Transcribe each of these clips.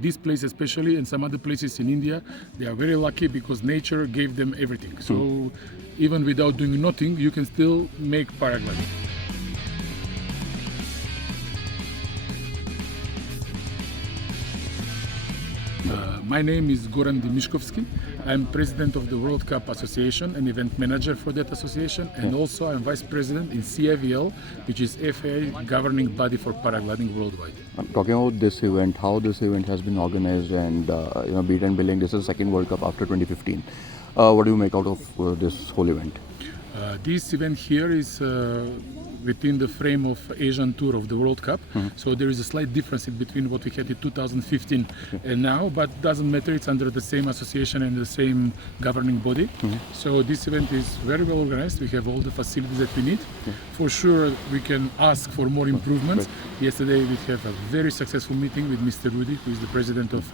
this place especially and some other places in India, they are very lucky because nature gave them everything. So even without doing nothing, you can still make paragliding. My name is Goran Dimiskovski. I'm president of the World Cup Association and event manager for that association, and also I'm vice president in CIVL, which is FAA governing body for paragliding worldwide. I'm talking about this event, how this event has been organized, and Bir-Billing, this is the second World Cup after 2015. What do you make out of this whole event? This event here is within the frame of Asian Tour of the World Cup. So there is a slight difference in between what we had in 2015 and now, but doesn't matter, it's under the same association and the same governing body. So this event is very well organized. We have all the facilities that we need. For sure we can ask for more improvements. Yesterday we have a very successful meeting with Mr. Rudy, who is the president of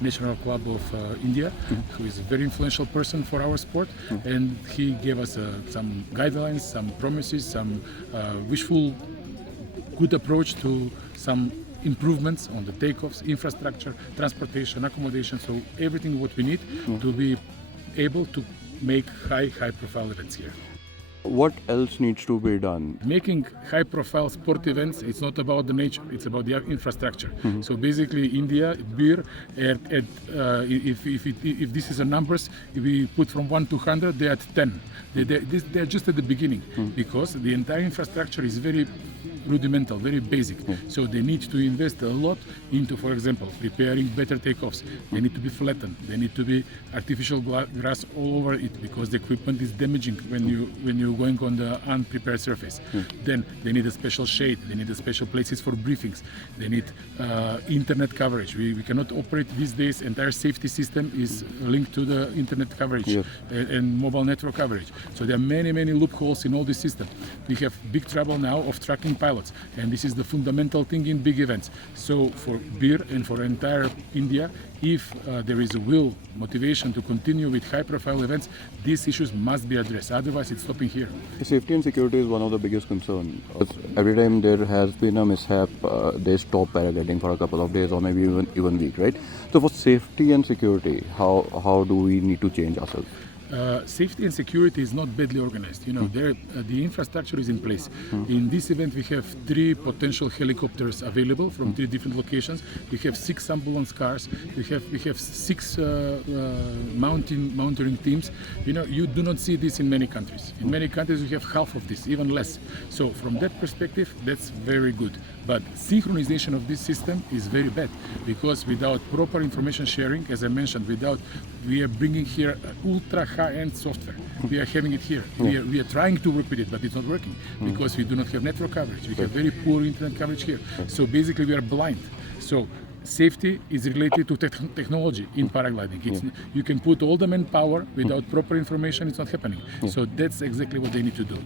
National Club of India, who is a very influential person for our sport, and he gave us some guidelines, some promises, some wishful good approach to some improvements on the takeoffs, infrastructure, transportation, accommodation, so everything what we need to be able to make high profile events here. What else needs to be done? Making high profile sport events, it's not about the nature, it's about the infrastructure. So basically India, Bir, if this is a numbers, if we put from 1 to 100, they're at 10. They're just at the beginning because the entire infrastructure is very rudimental, very basic. So they need to invest a lot into, for example, preparing better takeoffs. They need to be flattened. They need to be artificial grass all over it because the equipment is damaging when you're going on the unprepared surface. Then they need a special shade. They need a special places for briefings. They need internet coverage. We cannot operate these days. Entire safety system is linked to the internet coverage and mobile network coverage. So there are many loopholes in all this system. We have big trouble now of tracking pilots, and this is the fundamental thing in big events. So for Bir and for entire India, if there is a will, motivation to continue with high-profile events, these issues must be addressed. Otherwise, it's stopping here. Safety and security is one of the biggest concerns. Every time there has been a mishap, they stop paragliding for a couple of days or maybe even week, right? So for safety and security, how do we need to change ourselves? Safety and security is not badly organized. You know, the infrastructure is in place. In this event, we have 3 potential helicopters available from 3 different locations. We have 6 ambulance cars. We have 6 mounting teams. You know, you do not see this in many countries. In many countries, we have half of this, even less. So from that perspective, that's very good. But synchronization of this system is very bad because without proper information sharing, as I mentioned, we are bringing here ultra high-end software. We are having it here. We are trying to work with it, but it's not working because we do not have network coverage. We have very poor internet coverage here. So basically, we are blind. So safety is related to technology in paragliding. You can put all the manpower without proper information. It's not happening. So that's exactly what they need to do.